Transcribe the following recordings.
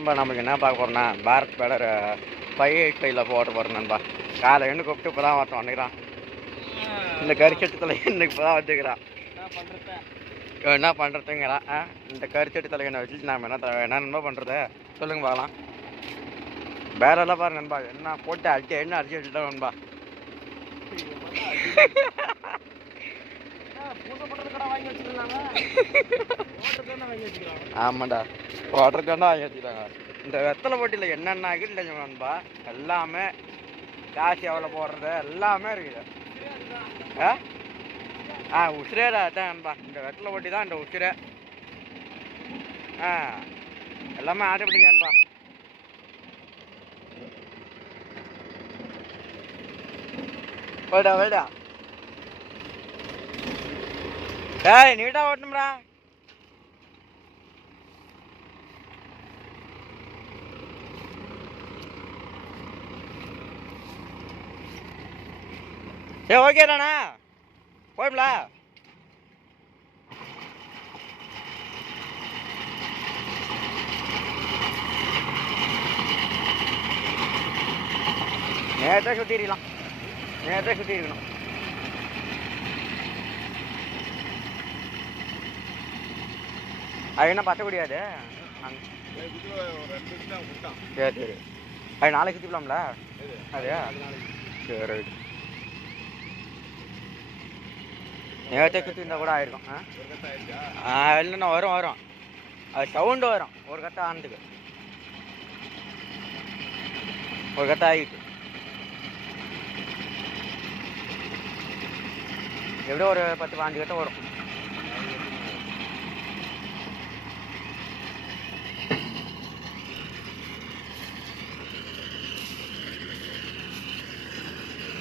நண்பா நமக்கு என்ன பார்க்க போகிறோன்னா பாரத் பேடர் 585 போட்டு போகிறோம் நண்பா. காலை எண்ணு கூப்பிட்டு இப்போ தான் ஒருத்தன் வந்துக்கிறான். இந்த கரிச்சட்டு தலைவன் இப்போ தான் வந்துக்கிறான். என்ன பண்ணுறதுங்கிறான். இந்த கரிச்சட்டு தலைவனை வச்சுட்டு நாம் என்ன நண்பா பண்ணுறது சொல்லுங்க பார்க்கலாம். பேரெல்லாம் பாரு நண்பா, என்ன போட்டு என்ன அடிச்சு வச்சுட்டோம் நண்பா. ஆமாண்டா, வாட்டருக்காண்டா வாங்கி வச்சுக்கிறாங்க. இந்த வெத்தலை போட்டியில் என்னென்ன இல்லை நண்பா, எல்லாமே காசு எவ்வளோ போடுறது எல்லாமே இருக்குது. உசிரேடா தான் நண்பா, இந்த வெத்தலை போட்டி தான் இந்த உசிரே. எல்லாமே ஆட்டோமேட்டிக் நண்பா. போய்டா டேய், நீட்டா ஓட்டணும்டா. ஓகேடாண்ணா, போய்டல. நேரத்தை சுற்றிடலாம், நேரத்தை சுற்றிருக்கணும். அது என்ன பற்ற முடியாது. சரி சரி, அது நாளைக்கு சுற்றிக்கலாம்ல. அது சரி, நேரத்தை சுற்றி இருந்தால் கூட ஆயிருக்கும். இல்லைண்ணா வரும் அது சவுண்டு வரும். ஒரு கட்டை ஆனதுக்கு ஒரு கட்டை ஆகிட்டு எப்படியும் ஒரு 10-15 கட்டை வரும்.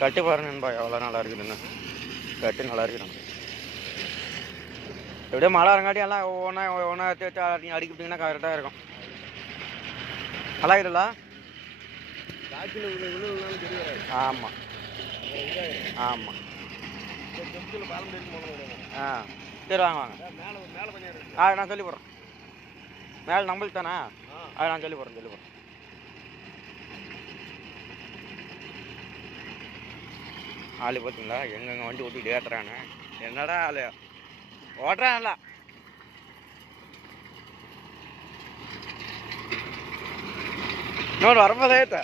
கட்டு பாருங்க நண்பா, எவ்வளோ நல்லா இருக்குதுன்னு. கட்டு நல்லா இருக்குது. எப்படியும் மழை வரங்காட்டி எல்லாம் ஒவ்வொன்றா எடுத்து அடிக்கிட்டிங்கன்னா கரெக்டாக இருக்கும். நல்லா இருக்குதுல்ல. ஆமாம் ஆமாம். சரி வாங்க நான் சொல்லி போடுறேன். மேலே நம்மளுக்கு தானே, நான் சொல்லி போடுறேன். ஆளு பார்த்தீங்களா, எங்கெங்க வண்டி ஓட்டிட்டு ஏற்றுறானு. என்னடா ஆளு ஓட்டுறான்ல. இன்னொன்று வரும்போது ஏற்ற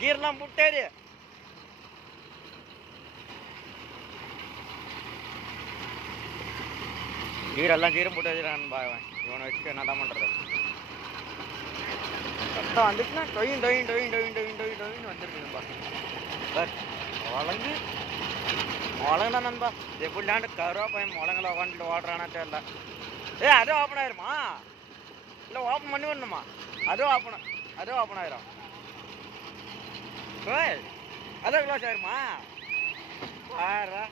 கீரெல்லாம் புட்டேரி. கீரும் போட்டு வச்சுறான் பாவன். இவனை வச்சுட்டு என்ன தான் பண்ணுறது. கரெக்டாக வந்துச்சுன்னா டொயின் வந்துருக்குதுப்பா. சார் முழங்குனா நண்பா, எப்படிலாண்டு கருவா பையன் முழங்கில் உட்காந்துட்டு ஓடுறானா தெரியல. அதே ஓப்பன் ஆயிருமா, இல்லை ஓப்பன் பண்ணி வரணுமா? அதே ஓப்பன் ஆயிரும். அதே க்ளோஸ் ஆயிருமா பாரா.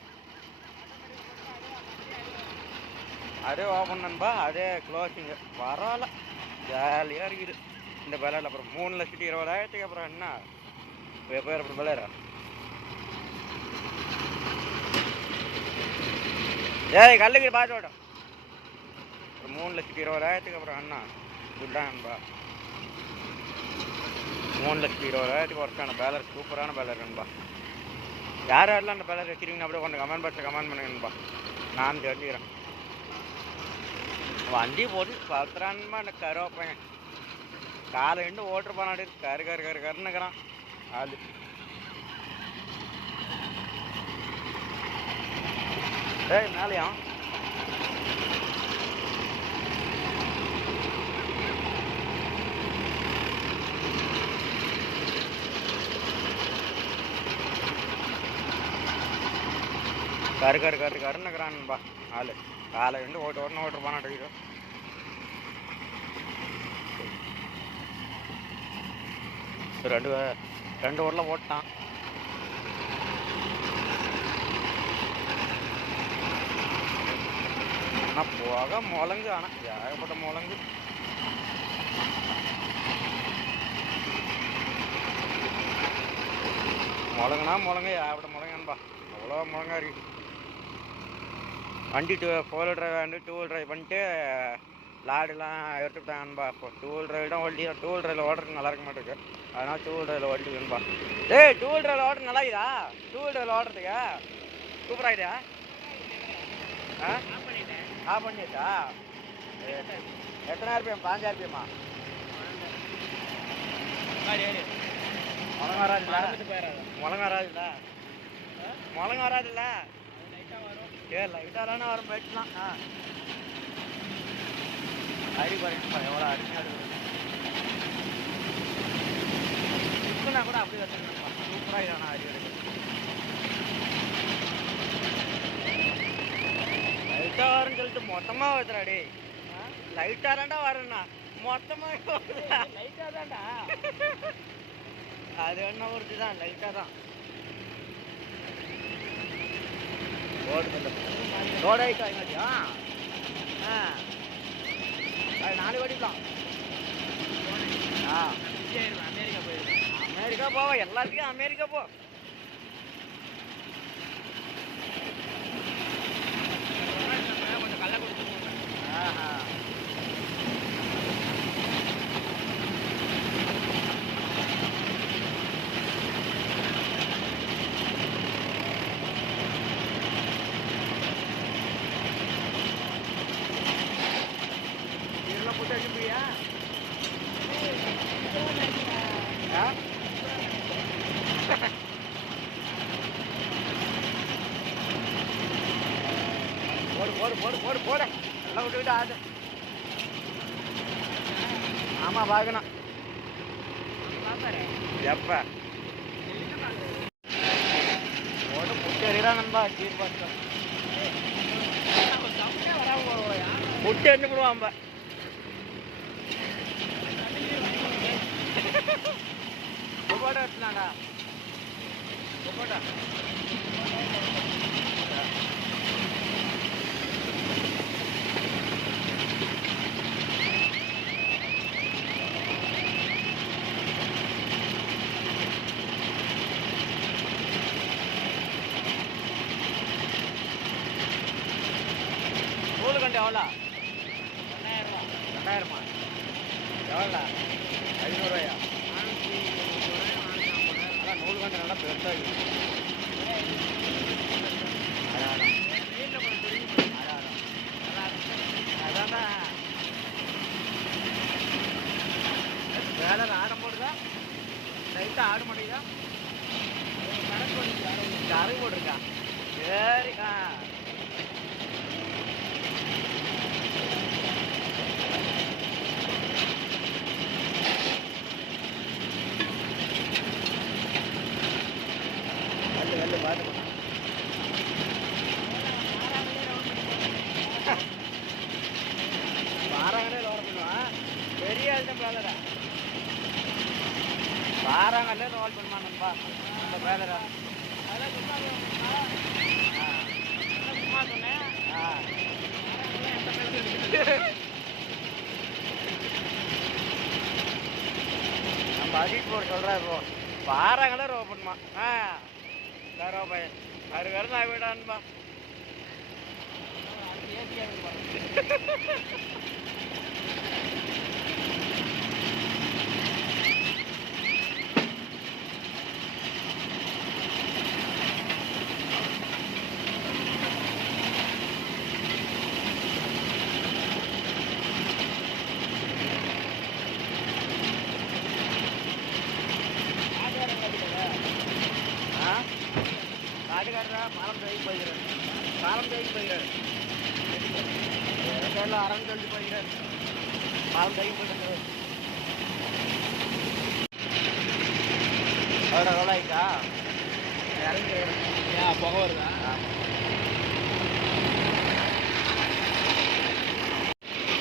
அதே ஓப்பன் நண்பா, அதே க்ளோஸிங்கு. பரவாயில்ல, ஜாலியாக இருக்குது இந்த பேலரில். அப்புறம் 3,20,000 அப்புறம் என்ன எப்போ அப்புறம் பேலரா. கல்லுக்கு பார்த்து ஓட்டம். ஒரு 3,20,000 அப்புறம் அண்ணா குட்டா நண்பா. 3,20,000 ஒர்க்கான பேலர், சூப்பரான பேலர் நண்பா. யாரெல்லாம் அந்த பேலர் வச்சுருக்கீங்க அப்படியே கொஞ்சம் கமெண்ட் பாக்ஸில் கமெண்ட் பண்ணுங்க நண்பா, நான் தெரிஞ்சுக்கிறேன். வண்டி போட்டு பத்திரான்மா அந்த கருவாப்பையன் காலை எண்டு ஓட்டுற போனாடி கருன்னுக்கிறான் ஆளு. மேலையா கருன்னுக்கிறான்பா ஆளு. காலை எண்டு ஓட்டுற போனாடி. ரெண்டு ஊரில் ஓட்டான். ஆனால் போக முழங்கு, ஆனால் ஏகப்பட்ட முழங்கு. முழங்குனா முழங்க ஏகப்பட்ட முழங்கன்பா. அவ்வளோ முழங்காரி வண்டி ஃபோர் வீல் டிரைவ் வந்து 2 வீல் டிரைவ் பண்ணிட்டு லாடுலாம் எடுத்துட்டாங்கன்பா. இப்போ 2 வீல் டிரைவ் தான் ஓட்டி 2 வீல் டிரைவில் ஓட்டுறது நல்லா இருக்க மாட்டேங்குது. அதனால் 2 வீல் டிரைவில் ஓட்டிக்கணும்பா. டேய் 2 வீல் டிரைவில் ஓட்டுறது நல்லா இருக்குதா? 2 வீல் டிரைவில் ஓட்டுறதுக்கு சூப்பராகிடுயா? ஆஃப் பண்ணிட்டா? எத்தனை RPM? 5 RPMமா? முழங்க வராதுல்ல? முழங்க வராதுல்ல? முழங்க வராதுல்ல? லைட்டாக தானே வரும் போயிட்டுலாம். அடி பாருங்கப்பா எவ்வளோ அருமையாக இருக்குது. இப்போனா கூட அப்படி வச்சுருக்கேன்ப்பா. சூப்பராக இதானா அடி இருக்குது. லைட்டாக வரும்னு சொல்லிட்டு மொத்தமாக வருதுடாடி. லைட்டாக தான்டா வரும்ண்ணா, மொத்தமாக லைட்டாக தான்டா. அது என்ன ஒருத்தி தான், லைட்டாக தான் ஓடுதில்ல. லோட் ஆகிட்டா எங்காட்டியா? அது 4 ஓடிக்கலாம். அமெரிக்கா போயிருக்கேன். அமெரிக்கா போவா, எல்லாத்துக்கும் அமெரிக்கா போ. கொஞ்சம் கல்ல கொடுத்து இதெல்லாம் போட்டு அனுப்பியா? போடு போடு போடு போடு போடு எல்லாம் விட்டுக்கிட்டு ஆடு. ஆமாம் பார்க்கணும். எப்போ போட்டு புட்டு எறிடா நண்பா. கீர் பார்த்து புட்டு எரிஞ்சு போடுவான். போட்டோ எடுத்துலாம்டா. போட்டோ நூல் கண்டு எவ்வளோ? 2000 எவ்வளோ? 500 அதான் நூல் கண்டு நல்லா பெருசாக இருக்குது. அதான்டா வேலை ஆடம் போடுதா? லைட்டாக ஆட மாட்டேங்குதா? கரை போட்டிருக்கா? சரி. வெள்ளு பார்த்து பாறாங்கல்லே லோட் பண்ணுவான். பெரிய ஆள்தான் பேலரா. பாறாங்கல்லே லோட் பண்ணுவானப்பா அந்த பேலரா. சும்மா சொன்னேன். நம்ம அஜித் போர் சொல்கிறா இப்போ பாறாங்கல்லே ரோவ் பண்ணுமா. ரோ பையன் அது வேறு நான் விடான்பா. காட்டுக்காரரா பாலம் தேய்க்கு போய்கிறார். பாலம் தேய்க்கு போய்கிறார். எல்லாம் அறம் சொல்லி போய்கிறார். பாலம் தேய்க்கு போயிட்டு அதோட எவ்வளோக்கா இறங்கி புகை வருதா?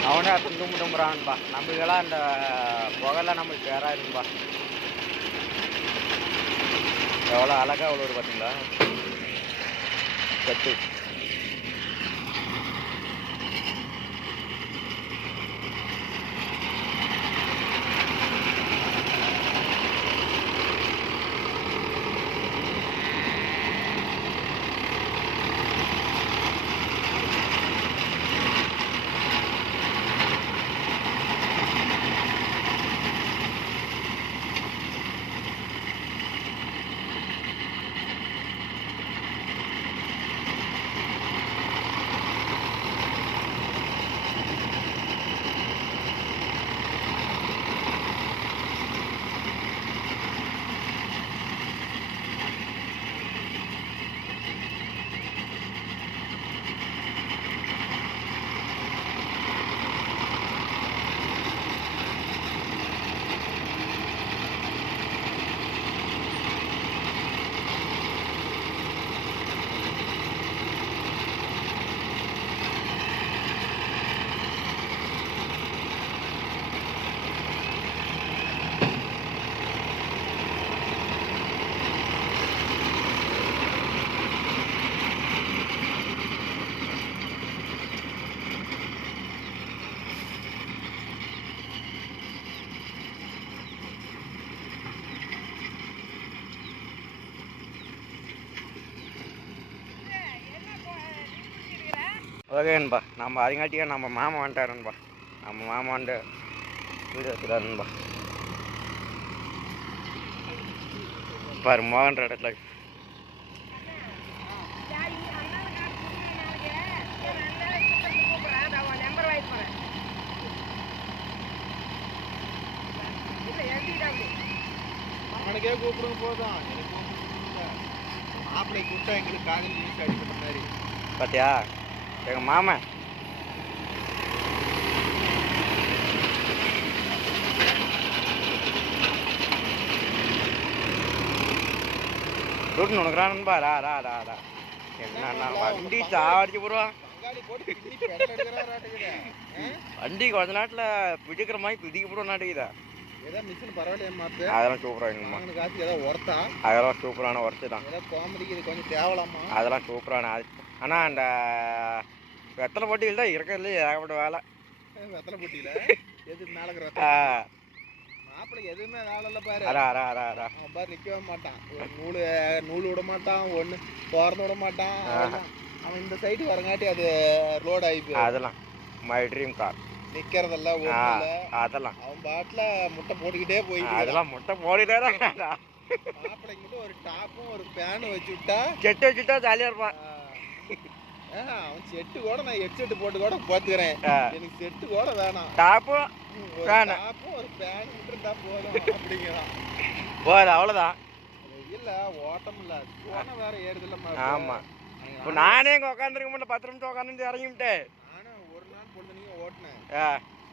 அவனே தும்புறான்பா. நம்மளுக்கெல்லாம் அந்த புகைலாம் நம்மளுக்கு வேறாதுப்பா. எவ்வளோ அழகாக அவ்வளோ பார்த்தீங்களா கட்டு. ஓகேன்பா நம்ம அதுங்காட்டியே நம்ம மாமா வந்துட்டாருன்பா. நம்ம மாமா வந்து வீடியோ எடுத்துட்டாருன்பா. பாரு மோகன்ற இடத்துல அவனுக்கே கூப்பிடுங்க போதும். மாப்பிள்ளை கூப்பிட்டா எங்களுக்கு காலையில் நியூஸ் அடிப்பட்ட மாதிரி. பார்த்தியா எங்கள் மாமன் துட்டு நுணுக்குறான்பா. ரா என்ன வண்டி சாடிச்சு போடுவான். வண்டி கொஞ்ச நாட்டில் பிடிக்கிற மாதிரி பிடிக்க போடுவோம் நாட்டுக்குதா. ஏதோ மிஷின் பரவாயில்லையா மாத்து? அதெல்லாம் சூப்பராக இருக்குமா. காசு ஏதோ ஒர்த்தா? அதெல்லாம் சூப்பரான ஒர்த்து தான். ஏதோ காமெடிக்கு இது கொஞ்சம் தேவலாமா? அதெல்லாம் சூப்பரான. ஆனால் அந்த வெத்தலை போட்டியில் தான் இருக்கிறதுல ஏகப்பட்ட வேலை. வெத்தலை போட்டியில் எது நாளைக்கு மாப்பிள்ளைக்கு எதுவுமே வேலை இல்லை பாரு. அவன் பாரு நிற்கவே மாட்டான். நூல் விட மாட்டான், ஒன்று திறந்து விட மாட்டான். அவன் இந்த சைடு வரங்காட்டி அது ரோடு ஆகிப்போ. அதெல்லாம் மை ட்ரீம் கார். நிக்கிறதெல்லாம் அதெல்லாம் அவன் பாட்டுல முட்டை போட்டுக்கிட்டே போய் அதெல்லாம் முட்டை போட்டுட்டே தான். மாப்பிள்ளைக்கு மட்டும் ஒரு டாப்பும் ஒரு பேனும் வச்சு விட்டா செட்டு வச்சுட்டா ஜாலியா இருப்பான். அவன் செட்டு கூட நான் ஹெட்செட் போட்டு கூட பாத்துக்கிறேன். எனக்கு செட்டு கூட வேணாம், டாப்பும் ஒரு பேன் மட்டும் இருந்தா போதும் அப்படிங்கிறான். போது அவ்வளவுதான். இல்ல ஓட்டம் இல்ல போன வேற ஏறுது இல்ல. ஆமா இப்போ நானே இங்க உட்காந்துருக்க முடியல. 10 நிமிஷம் உட்காந்து இறங்கிவிட்டேன். நானும் ஒரு நாள் பொழுதுனையும் ஓட்டினேன்.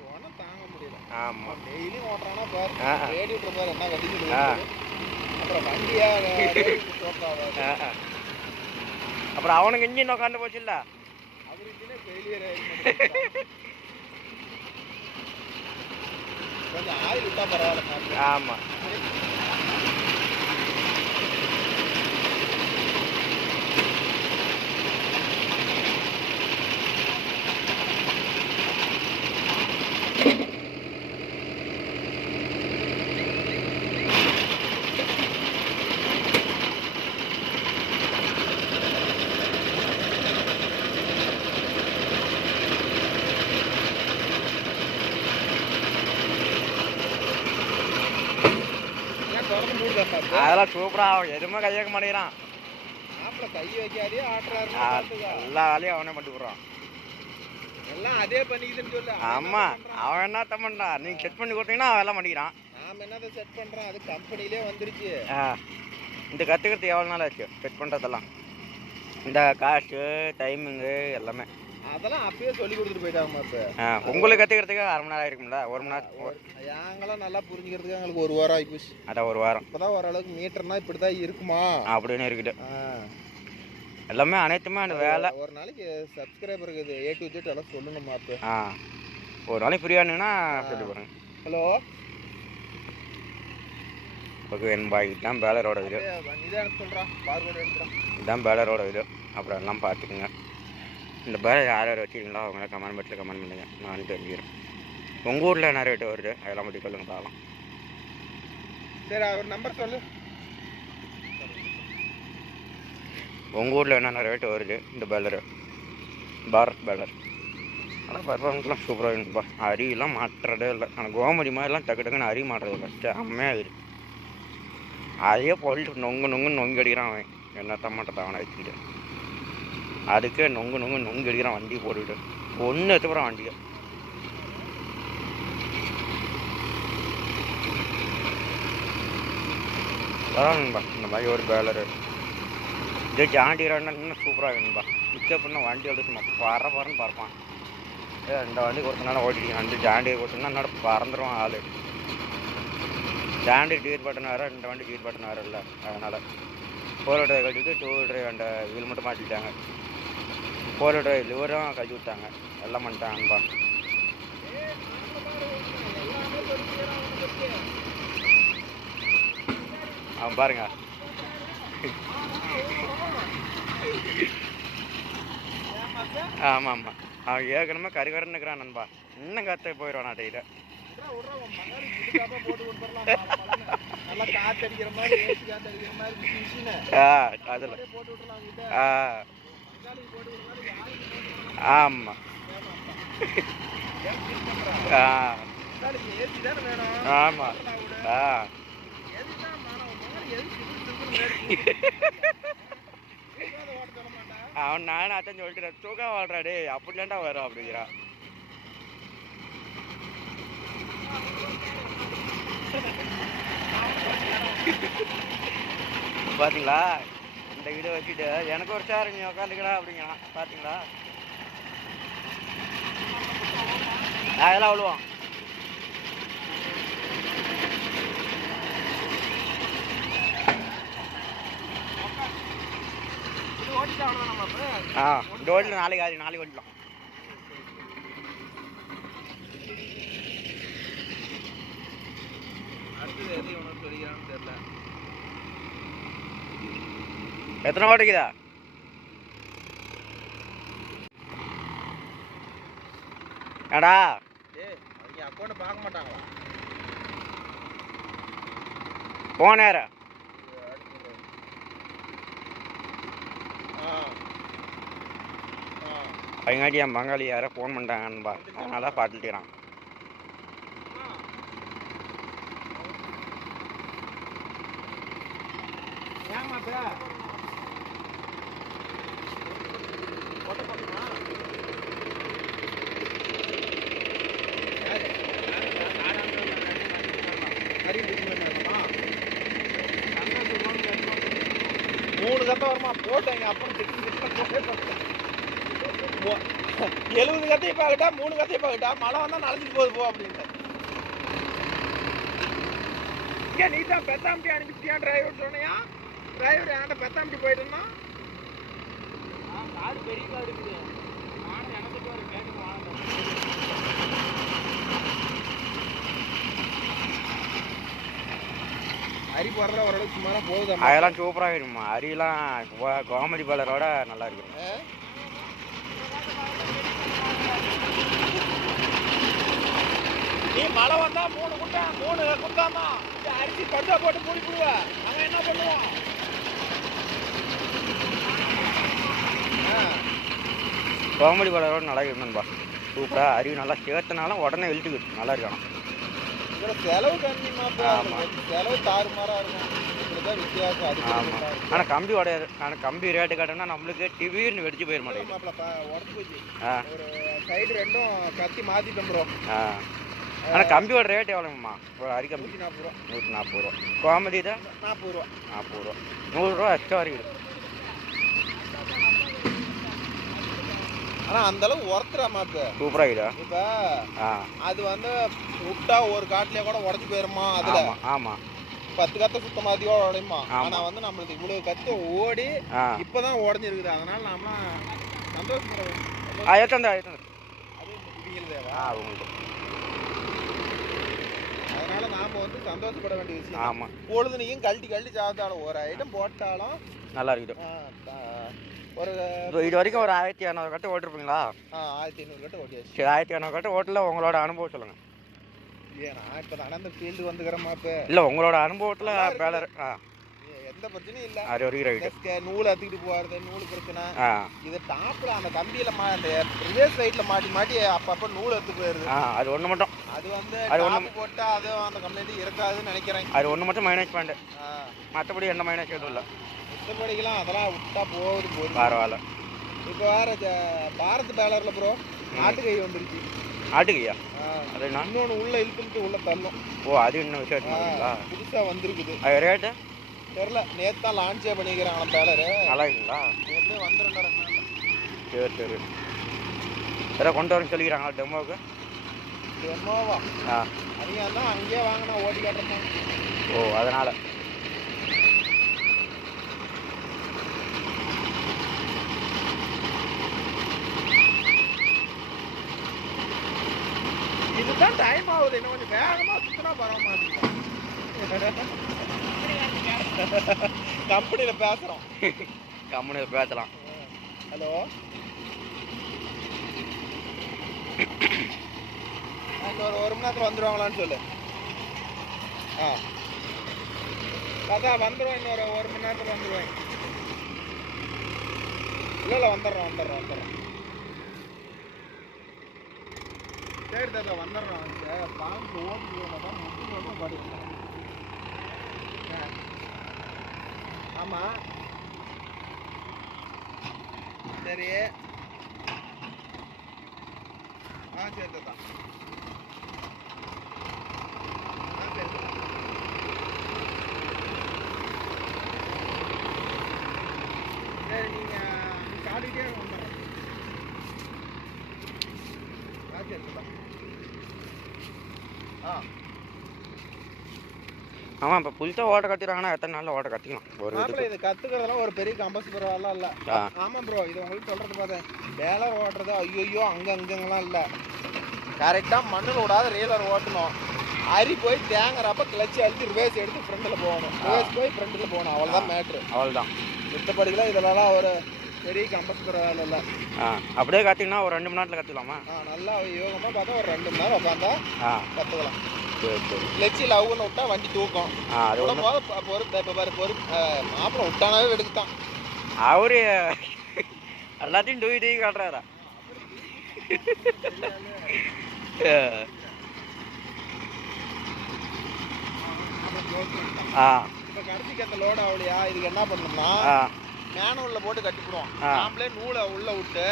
சொன்ன தாங்க முடியல. ஆமா டெய்லியும் ஓட்டுறானா பாரு. ரேடியேட்டர் பாரு என்ன கட்டிக்கிட்டு. அப்புறம் வண்டியா அப்புறம் அவனுக்கு இன்ஜின் உட்காந்து போச்சு இல்ல. அவர் இன்ஜினே ஃபெயிலியர் ஆயிடுச்சு. கொஞ்சம் ஆயில் விட்டா பரவாயில்ல. ஆமா அதெல்லாம் சூப்பரா. எதுவுமே கை வைக்க மாட்டேங்கிறான். கை வைக்காதே ஆட்டுறாரு. எல்லா வேலையும் அவனே பண்ணி போடுறான். எல்லாம் அதே பண்ணிக்குதுன்னு சொல்லு. ஆமா அவன் என்னத்த பண்றான். நீங்க செட் பண்ணி கொடுத்தீங்கன்னா அவன் எல்லாம் பண்ணிக்கிறான். நாம என்னதை செட் பண்றோம் அது கம்பெனிலே வந்துருச்சு. இந்த கத்துக்கிறது எவ்வளவு நாள் ஆச்சு செட் பண்றதெல்லாம். இந்த காசு டைமிங்கு எல்லாமே அதெல்லாம் அப்பயே சொல்லி கொடுத்துட்டு போயிட்டாங்க. இப்ப உங்களுக்கு கத்துக்கிறதுக்கு 1/2 மணி நேரம் ஆயிருக்கும்ல. 1 மணி நேரம். நாங்களாம் நல்லா புரிஞ்சுக்கிறதுக்கு எங்களுக்கு 1 வாரம் ஆயிப்போச்சு. அதான் 1 வாரம். இப்பதான் ஓரளவுக்கு மீட்டர்னா இப்படிதான் இருக்குமா அப்படின்னு இருக்குது. எல்லாமே அனைத்துமே அந்த வேலை. ஒரு நாளைக்கு சப்ஸ்கிரைபருக்கு இது A to Z எல்லாம் சொல்லணும் மாப்பு. ஒரு நாளைக்கு ஃப்ரீயா இருந்தீங்கன்னா சொல்லி பாருங்க. ஹலோ ஓகே என்பா. இதுதான் பேலரோட வீடியோ. இதுதான் பேலரோட வீடியோ. அப்புறம் எல்லாம் பார்த்துக்குங்க. இந்த பேலர் யார் யார் வச்சுருக்கீங்களோ அவங்கள கமெண்ட் பாக்ஸில் கமெண்ட் பண்ணுங்க. நான் தெரிஞ்சுக்கிறேன். உங்கள் ஊரில் என்ன ரேட்டு வருது அதெல்லாம் மட்டும் சொல்லுங்க பார்க்கலாம். சரி ஒரு நம்பர் சொல்லு. உங்கள் ஊரில் என்னென்ன ரேட்டு வருது இந்த பேலரு பாரத் பேலர். ஆனால் பர்ஃபார்மன்ஸ்லாம் சூப்பராக இருக்குப்பா. அரியெல்லாம் மாட்டுறதே இல்லை. ஆனால் கோமதி மாதிரிலாம் டக்கு டக்குன்னு அரி மாட்டுறது இல்லை. செம்மையாக இருக்குது. அதையே போட்டு நொங்கு அடிக்கிறான் அவன். என்னத்த மாட்டேன் அவனை வச்சுக்கிட்டு அதுக்கே நொங்கு அடிக்கிறான். வண்டி போட்டுக்கிட்டு ஒன்று எடுத்துக்கிறான் வண்டியை. பரவாயில்லப்பா. இந்த மாதிரி ஒரு பேலரு இது ஜாண்டிரான்னா இன்னும் சூப்பராக இருக்குப்பா. பிக்கப் பண்ண வண்டி எடுத்து பறன்னு பறப்பான். இந்த வண்டி கொடுத்தனால ஓட்டிக்கலாம். அந்த ஜாண்டியை கொடுத்தோம்னா என்னோட பறந்துடும் ஆள். ஜாண்டி டீர் பட்டன் வேறு, இந்த வண்டி டீர் பட்டன் வேறு இல்லை. அதனால் 4 wheel drive கட்டிட்டு 2 wheel drive அந்த வீல் மட்டும் மாட்டிட்டாங்க. 4 wheel drive லிவரும் கட்டி விட்டாங்க. எல்லாம் பண்ணிட்டாங்கப்பா. அவன் பாருங்க. ஆமாம் ஆமாம். அவன் ஏற்கனவே கருகரன்னு இருக்கிறான் நண்பா. இன்னும் கற்று போயிடுவான் நாட்டையில். அதில் ஆமா ஆமா அவன் நானும் அதான் சொல்லிட்டு தூக்கம் வாழ்றாடே அப்படிலாண்டா வரும் அப்படிங்கிறான். பாத்தீங்களா இந்த வீடியோ வச்சுட்டு எனக்கு ஒரு சார் நீ உட்காந்துக்கடா அப்படிங்கிறான். பாத்தீங்களா அதெல்லாம் விழுவோம். இந்த ஓட்டில் நாளைக்கு ஓட்டலாம். எத்தனை ஓட்டிக்குதா ஏடா அக்கௌண்ட் பார்க்க மாட்டாங்களா போனேர பையங்காட்டி என் பங்காளி யாரோ ஃபோன் பண்ணிட்டாங்கன்பா, அதனால பார்த்துட்டுறான். மூணு கத்தை வருமா போட்டேங்க அப்புறம் 70 கத்தையை பார்க்கட்டா 3 கத்தையை பார்க்கட்டா மழை வந்தா நனைஞ்சிட்டு போகுது போ அப்படின்ட்டு. இங்கே நீ தான் பெத்தாம்பட்டி அனுப்பிச்சியா டிரைவர் சொன்னியா? டிரைவர் என்கிட்ட பெத்தாம்பட்டி போயிட்டு இருந்தான். காடு பெரிய காடு இருக்குது. நானும் எனக்கு ஒரு கேட்டு வாங்கினேன். அரி போடுறத ஓரளவுக்கு சும்மா போகுது. அதெல்லாம் சூப்பராக இருக்குமா. அரியெல்லாம் கோமதி பாலரோட நல்லா இருக்கு. நீ மழை வந்தா 3 குட்டாமா அரிசி படுதா போட்டு மூடி போடுவ. நாங்க என்ன பண்ணுவோம்? கோமதி பாலரோட நல்லா இருக்குன்பா. சூப்பரா அருவி நல்லா சேர்த்தனாலும் உடனே வெளுத்துக்கிட்டு நல்லா இருக்கணும். இதில் செலவு கம்மிமாப்பா. செலவு தாறுமாறா இருக்கும். இப்படிதான் வித்தியாசம். அது ஆனால் கம்பி உடையாது. ஆனால் கம்பி ரேட்டு காட்டினா நம்மளுக்கு டிவின்னு வெடிச்சு போயிட மாட்டேங்குது. உடச்சு போச்சு. ஒரு சைடு ரெண்டும் கத்தி மாற்றிட்டோம் ப்ரோ. ஆனால் கம்பியோட ரேட் எவ்வளோங்கம்மா? ஒரு அரி கம்பி 140 ரூபா. 140 ரூபா. கோமதி தான் 40 ரூபா. 40 ரூபா. 100 ரூபா எக்ஸ்ட்ரா வரைக்கும். ஆனால் அந்த அளவுக்கு ஒர்த்துறாமா இப்போ. சூப்பராக இருக்குதா? இப்போ அது வந்து விட்டா ஒரு காட்டிலே கூட உடச்சி போயிருமா? அதில் ஆமாம் 10 கத்தை சுத்தமாதியோ உடையுமா? ஆனால் வந்து நம்மளுக்கு இவ்வளோ கத்து ஓடி இப்போதான் உடஞ்சிருக்குது. அதனால நாம சந்தோஷப்படுறோம். அதனால நாம வந்து சந்தோஷப்பட வேண்டிய விஷயம். ஆமாம். பொழுதுனையும் கழட்டி சாப்பிட்டாலும் ஒரு ஐட்டம் போட்டாலும் நல்லா இருக்குது. ஒரு இது வரைக்கும் ஒரு 1200 கட்டு ஓட்டிருப்பீங்களா? 1500 கட்டு ஓட்டியாச்சு. சரி, 1500 கட்டு ஓட்டல உங்களோட அனுபவம் சொல்லுங்கள். ஏன்னா இப்போ தானே அந்த ஃபீல்டு வந்துக்கிறோமா? இப்போ இல்லை உங்களோட அனுபவத்தில் பேலர் எந்த பிரச்சனையும் இல்லை. அது வரைக்கும் நூல் அத்துக்கிட்டு போகிறது நூல் பிரச்சனை. இது டாப்பில் அந்த கம்பியில் அந்த ரிவர்ஸ் சைடில் மாட்டி அப்பப்போ நூல் அத்து போயிடுது. அது ஒன்று மட்டும். அது வந்து டாப் போட்டால் அதுவும் அந்த கம்ப்ளைண்ட் இருக்காதுன்னு நினைக்கிறேன். அது ஒன்று மட்டும் மைனஸ் பாயிண்ட். மற்றபடி எந்த மைனஸ் எதுவும் இல்லை. மற்றபடிக்கெல்லாம் அதெல்லாம் விட்டா போகுது. பரவாயில்ல. இப்போ வேற பாரத் பேலரில் ப்ரோ நாட்டுக்கை வந்துருச்சு. நாட்டுக்கையா? அது இன்னொன்று உள்ள இழுத்துட்டு உள்ள தரணும். ஓ, அது இன்னும் விசேஷங்களா? புதுசாக வந்திருக்குது. அது ரேட்டு தெரில. நேற்று தான் லான்ச்சே பண்ணிக்கிறாங்க பேலரு. நல்லா இருக்குங்களா? நேற்று வந்துடும் 2 நாள். சரி வேற கொண்டு வரேன்னு சொல்லிக்கிறாங்களா டெமோவுக்கு? டெமோவா? அங்கேயா தான் அங்கேயே வாங்கினா ஓட்டி காட்டுறேன். ஓ, அதனால் இதுதான் டைம் ஆகுது. இன்னும் கொஞ்சம் வேகமாக சுற்றினா பரவாயில்ல. கம்பெனியில் பேசுகிறோம். கம்பெனியில் பேசலாம். ஹலோ, இன்னொரு 1 மணி நேரத்தில் வந்துடுவாங்களான்னு சொல்லு. அதான் வந்துடுவேன். இன்னொரு 1 மணி நேரத்தில் வந்துடுவேன். இல்லை வந்துடுறோம். சரி தாத்தா வந்துடுறோம். பாம்பு ஓட்டு தான் முட்டு பாடு. ஆமா சரி. சரி தாத்தா. சரி சரி நீங்க காட்டிகிட்டே வந்துடுறோம். சரி தாத்தா. ஆமாம் இப்போ புதுசாக ஓட்ட கற்றுக்கிறாங்கன்னா எத்தனை நாளில் ஓட்ட கற்றுக்கலாம் ஒரு மாப்பிள்ள இது கற்றுக்கிறதெல்லாம் ஒரு பெரிய கம்பஸ் பரவாயில்ல இல்லை. ஆமாம் ப்ரோ, இது உங்களுக்கு சொல்கிறது பார்த்தேன். பேலர் ஓட்டுறது ஐயோ அங்கங்கெல்லாம் இல்லை. கரெக்டாக மண்ணில் விடாத ரீலர் ஓட்டணும். அரி போய் தேங்குறப்ப கிளச்சி அழுத்தி ரிவேஸ் எடுத்து ஃப்ரெண்டில் போகணும். ரிவேஸ் போய் ஃப்ரெண்டில் போகணும். அவ்வளோதான் மேட்ரு. அவ்வளோதான். மித்தபடிக்கெல்லாம் இதெல்லாம் ஒரு பெரிய கம்பஸ் பரவாயில்ல இல்லை. அப்படியே கற்றுக்கினா ஒரு 2 மணி நேரத்தில் கற்றுக்கலாமா? நல்லா யோகமாக பார்த்தா ஒரு 2 மணி நேரம் உட்காந்தா கற்றுக்கலாம். சரி சரி. கிளச்சி லவ்னு விட்டா வண்டி தூக்கம். அது போது பொறுப்பு இப்போ பாரு மாப்பிள்ள விட்டானாவே எடுத்துட்டான். அவரு எல்லாத்தையும் டூ காட்டுறாரா? இப்போ கடைசிக்கு அந்த லோடு ஆகலையா, இதுக்கு என்ன பண்ணணும்னா மேனுவலில் போட்டு கட்டிவிடுவோம். நாமளே நூலை உள்ள விட்டு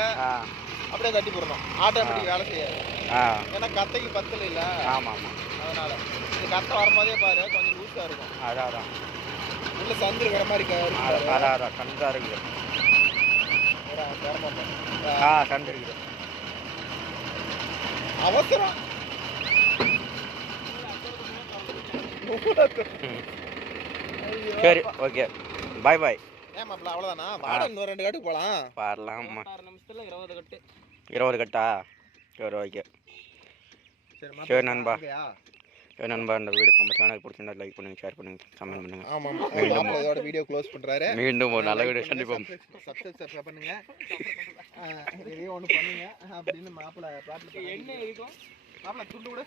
அப்படியே கட்டி போடணும். ஆட்டோமேட்டிக் வேலை செய்யாது. ஏன்னா கத்தைக்கு பத்தல இல்லை. ஆமாம் ஆமாம். அதனால இந்த கத்தை வரும்போதே பாரு கொஞ்சம் லூஸாக இருக்கும். அதான் உள்ள சந்து இருக்கிற மாதிரி அதான் கண்டா இருக்குது. கண்டு இருக்குது. அவசரம். சரி ஓகே பாய் பாய். ஏன் மாப்பிள்ள அவ்வளோதானா? வாடகை இன்னும் 2 கட்டுக்கு போகலாம். வரலாம்மா. 6 நிமிஷத்துல 20 கட்டு. 20 கட்டா? சரி ஓகே. சரி நண்பா. சரி நண்பா, இந்த வீடியோ நம்ம சேனல் பிடிச்சிருந்தா லைக் பண்ணுங்க, ஷேர் பண்ணுங்க, கமெண்ட் பண்ணுங்க. ஆமாம், இதோட வீடியோ க்ளோஸ் பண்ணுறாரு. மீண்டும் ஒரு நல்ல வீடியோ சந்திப்போம். சப்ஸ்கிரைப் பண்ணுங்க. எதையோ ஒன்று பண்ணுங்க அப்படின்னு மாப்பிள்ள பாட்டில் என்ன இருக்கும். மாப்பிள்ள துண்டு கூட